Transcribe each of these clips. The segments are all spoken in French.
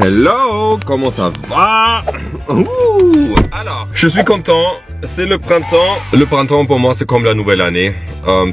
Hello, comment ça va? Alors, je suis content, c'est le printemps. Le printemps pour moi c'est comme la nouvelle année.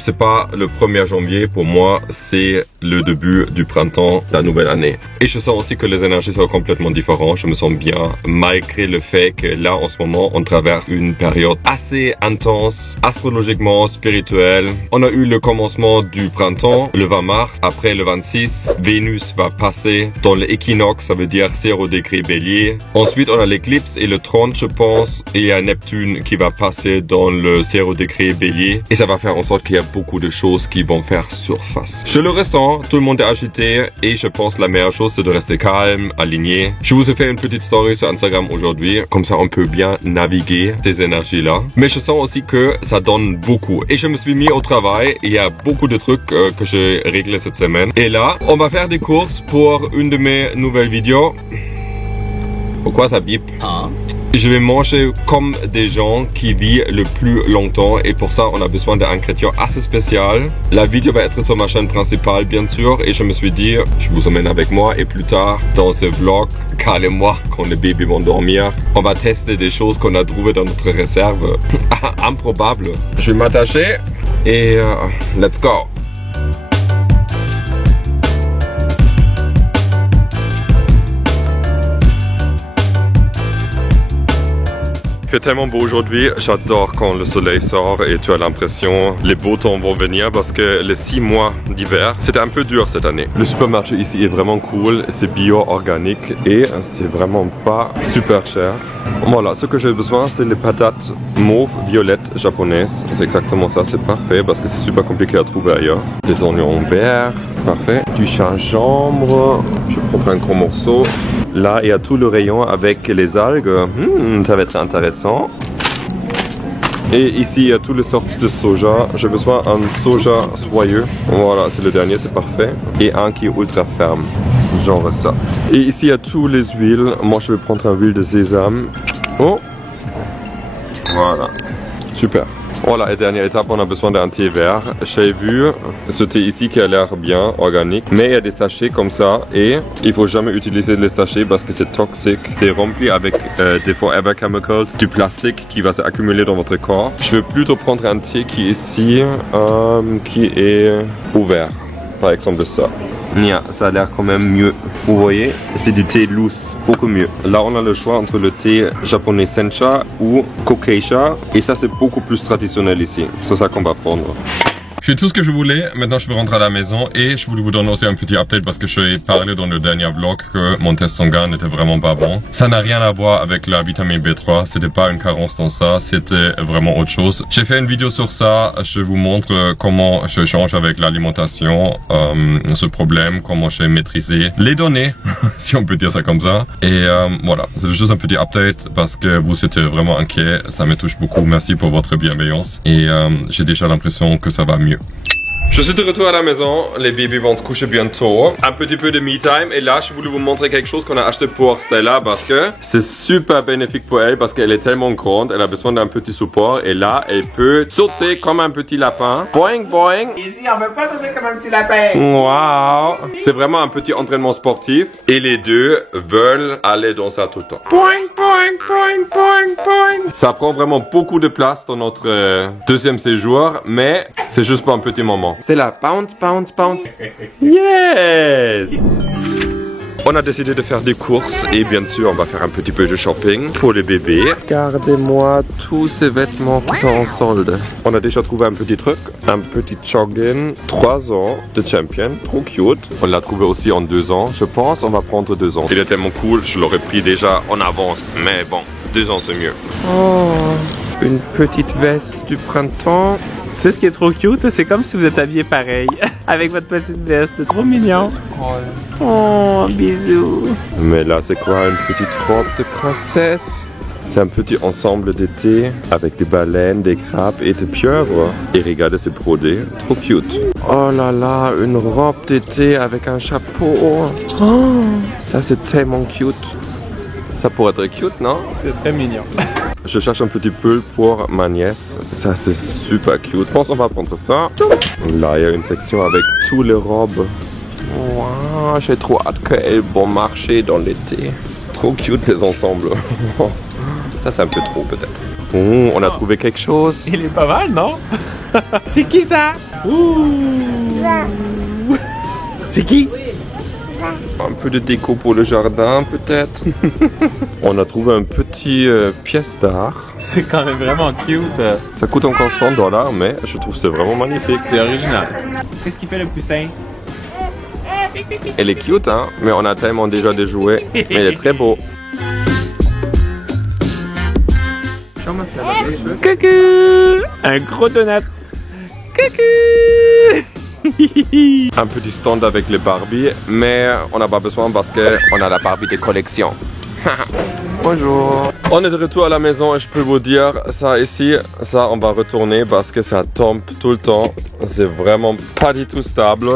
C'est pas le 1er janvier, pour moi c'est le début du printemps, la nouvelle année. Et je sens aussi que les énergies sont complètement différentes, je me sens bien, malgré le fait que là en ce moment on traverse une période assez intense, astrologiquement, spirituelle. On a eu le commencement du printemps, le 20 mars, après le 26, Vénus va passer dans l'équinoxe, ça veut dire 0 degré bélier. Ensuite on a l'éclipse et le 30 je pense, et il y a Neptune qui va passer dans le 0 degré bélier. Et ça va faire en sorte qu'il y a beaucoup de choses qui vont faire surface. Je le ressens, tout le monde est agité et je pense que la meilleure chose c'est de rester calme, aligné. Je vous ai fait une petite story sur Instagram aujourd'hui, comme ça on peut bien naviguer ces énergies-là. Mais je sens aussi que ça donne beaucoup. Et je me suis mis au travail, il y a beaucoup de trucs que j'ai réglé cette semaine. Et là, on va faire des courses pour une de mes nouvelles vidéos. Pourquoi ça bip? Je vais manger comme des gens qui vivent le plus longtemps et pour ça on a besoin d'ingrédients assez spéciaux. La vidéo va être sur ma chaîne principale bien sûr et je me suis dit je vous emmène avec moi et plus tard dans ce vlog, Carl et moi, quand les bébés vont dormir, on va tester des choses qu'on a trouvées dans notre réserve. Improbable. Je vais m'attacher et let's go. Il fait tellement beau aujourd'hui, j'adore quand le soleil sort et tu as l'impression les beaux temps vont venir parce que les 6 mois d'hiver c'était un peu dur cette année. Le supermarché ici est vraiment cool, c'est bio, organique et c'est vraiment pas super cher. Voilà, ce que j'ai besoin c'est les patates mauves, violettes japonaises. C'est exactement ça, c'est parfait parce que c'est super compliqué à trouver ailleurs. Des oignons verts, parfait. Du gingembre, je prends un gros morceau. Là, il y a tout le rayon avec les algues. Ça va être intéressant. Et ici, il y a toutes les sortes de soja. J'ai besoin d'un soja soyeux. Voilà, c'est le dernier, c'est parfait. Et un qui est ultra ferme. Genre ça. Et ici, il y a toutes les huiles. Moi, je vais prendre une huile de sésame. Oh! Voilà. Super. Voilà, et dernière étape, on a besoin d'un thé vert. J'ai vu ce thé ici qui a l'air bien organique, mais il y a des sachets comme ça et il faut jamais utiliser les sachets parce que c'est toxique. C'est rempli avec des forever chemicals, du plastique qui va s'accumuler dans votre corps. Je vais plutôt prendre un thé qui est ici, qui est ouvert, par exemple ça. Yeah, ça a l'air quand même mieux. Vous voyez, c'est du thé loose, beaucoup mieux. Là, on a le choix entre le thé japonais sencha ou kokeisha. Et ça, c'est beaucoup plus traditionnel ici. C'est ça qu'on va prendre. J'ai tout ce que je voulais, maintenant je vais rentrer à la maison et je voulais vous donner aussi un petit update parce que j'ai parlé dans le dernier vlog que mon test sanguin n'était vraiment pas bon. Ça n'a rien à voir avec la vitamine B3, c'était pas une carence dans ça, c'était vraiment autre chose. J'ai fait une vidéo sur ça, je vous montre comment je change avec l'alimentation, ce problème, comment j'ai maîtrisé les données, si on peut dire ça comme ça. Et voilà, c'est juste un petit update parce que vous étiez vraiment inquiet, ça me touche beaucoup, merci pour votre bienveillance et j'ai déjà l'impression que ça va mieux. Je suis de retour à la maison, les bébés vont se coucher bientôt. Un petit peu de me time et là je voulais vous montrer quelque chose qu'on a acheté pour Stella parce que c'est super bénéfique pour elle parce qu'elle est tellement grande, elle a besoin d'un petit support et là elle peut sauter comme un petit lapin. Boing boing. Ici on veut pas sauter comme un petit lapin. Waouh. C'est vraiment un petit entraînement sportif et les deux veulent aller dans ça tout le temps. Boing boing boing boing boing. Ça prend vraiment beaucoup de place dans notre deuxième séjour mais c'est juste pour un petit moment. C'est la bounce, bounce, bounce. Yes! On a décidé de faire des courses et bien sûr on va faire un petit peu de shopping pour les bébés. Regardez-moi tous ces vêtements qui sont en solde. On a déjà trouvé un petit truc, un petit jogging, 3 ans de Champion, trop cute. On l'a trouvé aussi en 2 ans, je pense on va prendre 2 ans. Il est tellement cool, je l'aurais pris déjà en avance, mais bon, 2 ans c'est mieux. Oh, une petite veste du printemps. C'est ce qui est trop cute, c'est comme si vous êtes habillé pareil, avec votre petite veste, trop mignon. Oh, bisous. Mais là, c'est quoi, une petite robe de princesse? C'est un petit ensemble d'été avec des baleines, des crabes et des pieuvres. Et regardez, c'est brodé, trop cute. Oh là là, une robe d'été avec un chapeau. Oh, ça, c'est tellement cute. Ça pourrait être cute, non? C'est très mignon. Je cherche un petit pull pour ma nièce. Ça, c'est super cute. Je pense qu'on va prendre ça. Là, il y a une section avec toutes les robes. Wow, j'ai trop hâte qu'elles vont marcher dans l'été. Trop cute les ensembles. Ça c'est un peu trop peut-être. Oh, on a trouvé quelque chose. Il est pas mal, non? C'est qui ça? C'est qui? Un peu de déco pour le jardin peut-être. On a trouvé un petit pièce d'art. C'est quand même vraiment cute. Ça coûte encore 100 $, mais je trouve que c'est vraiment magnifique. C'est original. Qu'est-ce qu'il fait le poussin? Elle est cute, hein, mais on a tellement déjà des jouets. Mais il est très beau. Coucou! Un gros donut. Coucou! Un petit stand avec les Barbies, mais on n'a pas besoin parce qu'on a la Barbie de collection. Bonjour. On est de retour à la maison et je peux vous dire, ça ici, ça on va retourner parce que ça tombe tout le temps. C'est vraiment pas du tout stable.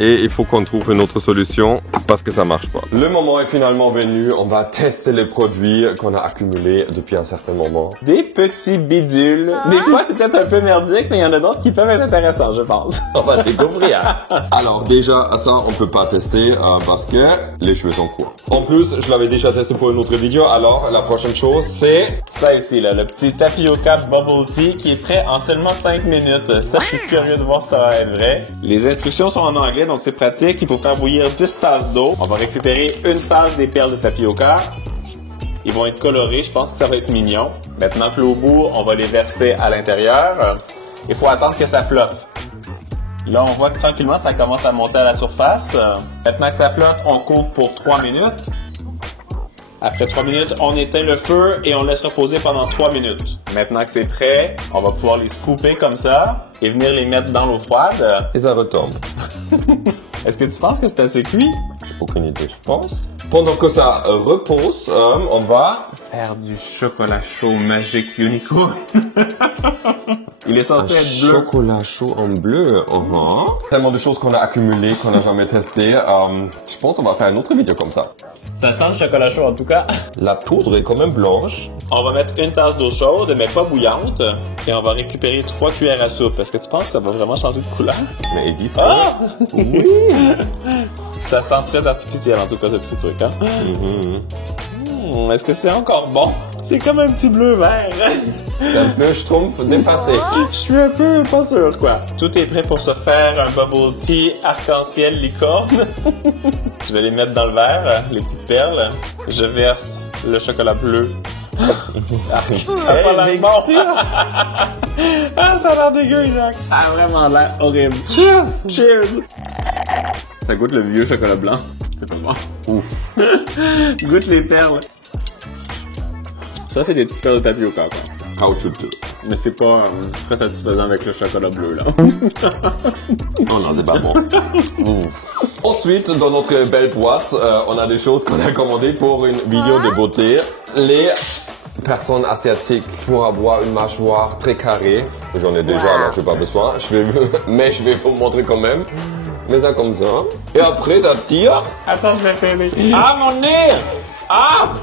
Et il faut qu'on trouve une autre solution parce que ça marche pas. Le moment est finalement venu. On va tester les produits qu'on a accumulés depuis un certain moment. Des petits bidules. Des fois, c'est peut-être un peu merdique, mais il y en a d'autres qui peuvent être intéressants, je pense. On va découvrir. Alors déjà, ça on peut pas tester parce que les cheveux sont courts. En plus, je l'avais déjà testé pour une autre vidéo. Alors la prochaine chose, c'est Ça ici, là, le petit tapioca bubble tea qui est prêt en seulement 5 minutes. Ça, je suis curieux de voir si ça va être vrai. Les instructions sont en anglais, donc c'est pratique. Il faut faire bouillir 10 tasses d'eau. On va récupérer une tasse des perles de tapioca. Ils vont être colorés, je pense que ça va être mignon. Maintenant que l'eau bout, on va les verser à l'intérieur. Il faut attendre que ça flotte. Là, on voit que tranquillement, ça commence à monter à la surface. Maintenant que ça flotte, on couvre pour 3 minutes. Après 3 minutes, on éteint le feu et on laisse reposer pendant 3 minutes. Maintenant que c'est prêt, on va pouvoir les scooper comme ça et venir les mettre dans l'eau froide. et ça retombe. Est-ce que tu penses que c'est assez cuit? J'ai aucune idée, je pense. Pendant que ça repose, on va Faire du chocolat chaud magique unicorn. Il est censé être bleu. chocolat chaud en bleu. Tellement de choses qu'on a accumulées, qu'on n'a jamais testées. Je pense qu'on va faire une autre vidéo comme ça. Ça sent le chocolat chaud en tout cas. La poudre est quand même blanche. On va mettre une tasse d'eau chaude, mais pas bouillante. Et on va récupérer 3 cuillères à soupe. Est-ce que tu penses que ça va vraiment changer de couleur? Mais ils disent que... Ah! Oui. Ça sent très artificiel en tout cas ce petit truc, hein? Est-ce que c'est encore bon? C'est comme un petit bleu vert. C'est un peu schtroumpf dépassé. Je suis un peu pas sûr, quoi. Tout est prêt pour se faire un bubble tea arc-en-ciel licorne. Je vais les mettre dans le verre, les petites perles. Je verse le chocolat bleu. Ça a pas l'air bon. Ah, ça a l'air dégueu, Jacques. Ça a vraiment l'air horrible. Cheers! Cheers! Ça goûte le vieux chocolat blanc. C'est pas bon. Ouf. Goûte les perles. Ça, c'est des perles de tapioca, quoi. Caoutchouteux. Mais c'est pas très satisfaisant avec le chocolat bleu, là. Oh non, c'est pas bon. Ouf. Ensuite, dans notre belle boîte, on a des choses qu'on a commandées pour une vidéo de beauté. Les personnes asiatiques pour avoir une mâchoire très carrée. J'en ai déjà, alors j'ai pas besoin. Mais je vais vous montrer quand même. Mais ça comme ça. Et après, ça tire. Attends, je vais faire. Ah, mon nez! Ah!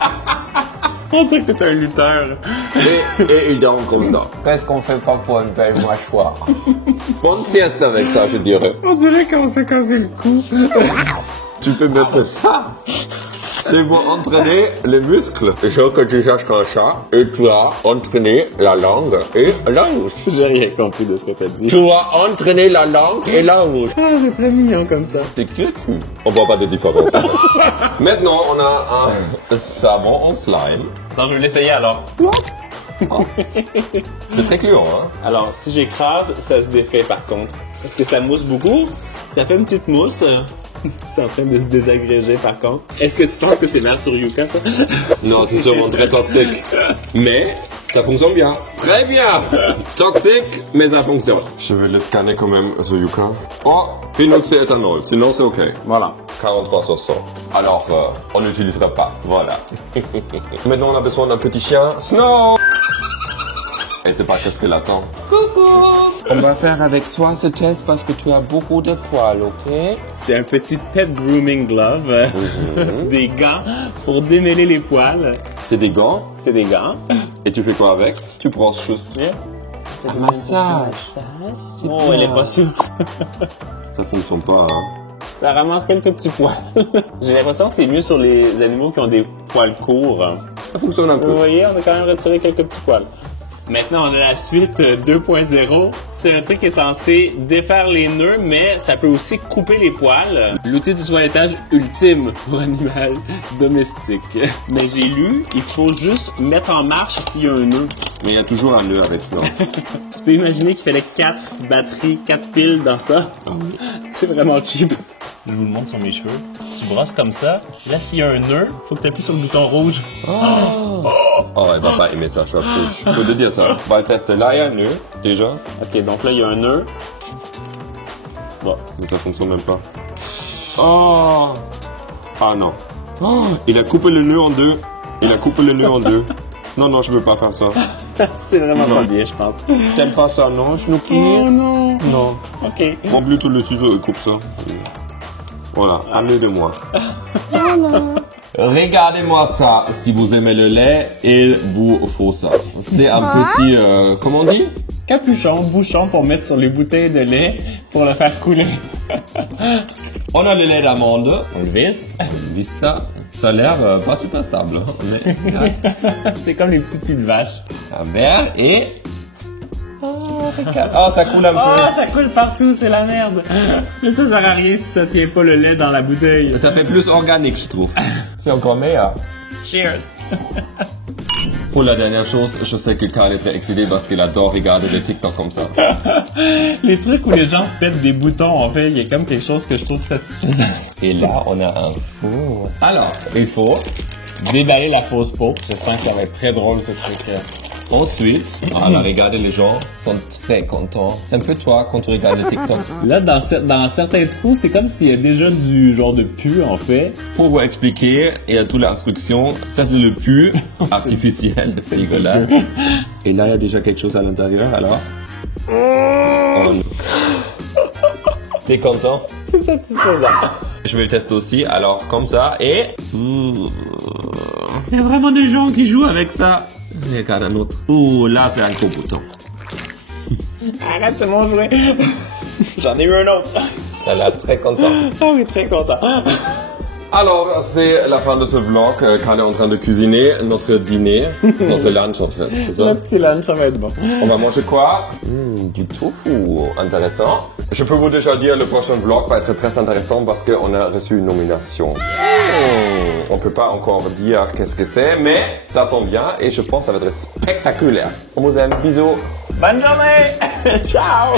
On dirait que t'es un lutteur. Et il dort comme ça. Qu'est-ce qu'on fait pas pour une belle mâchoire? Bonne sieste avec ça, je dirais. On dirait qu'on s'est cassé le cou. Tu peux mettre ça. C'est pour entraîner les muscles. Il faut que tu cherches un chat et tu vas entraîner la langue et la bouche. J'ai rien compris de ce que t'as dit. Tu vas entraîner la langue et la bouche. Ah, c'est très mignon comme ça. C'est cute. On voit pas de différence. Maintenant, on a un savon en slime. Attends, je vais l'essayer alors. C'est très gluant, hein? Alors, si j'écrase, ça se défait par contre. Est-ce que ça mousse beaucoup? Ça fait une petite mousse. C'est en train de se désagréger par contre. Est-ce que tu penses que c'est mal sur Yuka, ça? Non, c'est sûrement très toxique. Mais ça fonctionne bien. Très bien. Toxique, mais ça fonctionne. Je vais le scanner quand même sur Yuka. Oh, phenoxyéthanol. Sinon, c'est OK. Voilà. 43 sur 100. Alors, on n'utilisera pas. Voilà. Maintenant, on a besoin d'un petit chien. Snow! Et c'est pas qu'est-ce qu'elle attend. Coucou! On va faire avec toi ce test parce que tu as beaucoup de poils, ok? C'est un petit pet grooming glove. Des gants pour démêler les poils. C'est des gants. C'est des gants. Et tu fais quoi avec? Tu brosses juste. Un massage. Oh, elle est pas souple. Ça fonctionne pas, hein? Ça ramasse quelques petits poils. J'ai l'impression que c'est mieux sur les animaux qui ont des poils courts. Ça fonctionne un peu. Vous voyez, on a quand même retiré quelques petits poils. Maintenant, on a la suite 2.0. C'est un truc qui est censé défaire les nœuds, mais ça peut aussi couper les poils. L'outil de toilettage ultime pour animal domestique. Mais j'ai lu, il faut juste mettre en marche s'il y a un nœud. Mais il y a toujours un nœud avec ça. Tu peux imaginer qu'il fallait 4 batteries, 4 piles dans ça. C'est vraiment cheap. Je vous le montre sur mes cheveux. Tu brosses comme ça. Là, s'il y a un nœud, faut que tu appuies sur le bouton rouge. Oh, elle va pas aimer ça, je peux te dire ça. On va le tester. Là, il y a un nœud, déjà. Ok, donc là, il y a un nœud. Bon. Mais ça fonctionne même pas. Oh! Ah non. Oh, il a coupé le nœud en deux. Il a coupé le nœud en deux. Non, non, je veux pas faire ça. C'est vraiment pas bien, je pense. T'aimes pas ça, non, Snooki? Oh non! Non. Ok. Prends Bluetooth le ciseau et coupe ça. Voilà, un nœud de moi. Regardez-moi ça. Si vous aimez le lait, il vous faut ça. C'est un petit, comment on dit? Capuchon, bouchon pour mettre sur les bouteilles de lait pour le faire couler. On a le lait d'amande. On le visse. On visse ça. Ça a l'air pas super stable. Hein. Mais, C'est comme les petites pieds de vache. un verre et... Oh, regarde. Oh, ça coule un peu. Oh, ça coule partout, c'est la merde. Mais ça sert à rien si ça tient pas le lait dans la bouteille. Ça fait plus organique, je trouve. C'est encore meilleur. Cheers. Pour la dernière chose, je sais que Carl est très excité parce qu'il adore regarder des TikTok comme ça. Les trucs où les gens pètent des boutons, en fait, il y a comme quelque chose que je trouve satisfaisant. Et là, on a un four. Alors, il faut... Déballer la fausse peau. Je sens que ça va être très drôle, ce truc. Ensuite, regardez, les gens sont très contents. C'est un peu toi quand tu regardes les TikTok. Là, dans certains trous, c'est comme s'il y a déjà du genre de pu, en fait. Pour vous expliquer, il y a toute l'instruction. Ça, c'est le pu artificiel, dégueulasse. Et là, il y a déjà quelque chose à l'intérieur, alors. Oh, non. T'es content? C'est satisfaisant. Je vais le tester aussi, alors comme ça, et... Il y a vraiment des gens qui jouent avec ça. Regarde un autre. Ouh, là, c'est un gros bouton. Arrête, c'est mon jouet. J'en ai eu un autre. Elle a l'air très content. Ah oui, très content. Alors, c'est la fin de ce vlog. Carl est en train de cuisiner notre dîner, notre lunch en fait, c'est ça? Le petit lunch, ça va être bon. On va manger quoi? Du tofu, intéressant. Je peux vous déjà dire, le prochain vlog va être très intéressant parce qu'on a reçu une nomination. On peut pas encore dire qu'est-ce que c'est, mais ça s'en vient et je pense que ça va être spectaculaire. On vous aime, bisous. Bonne journée. Ciao.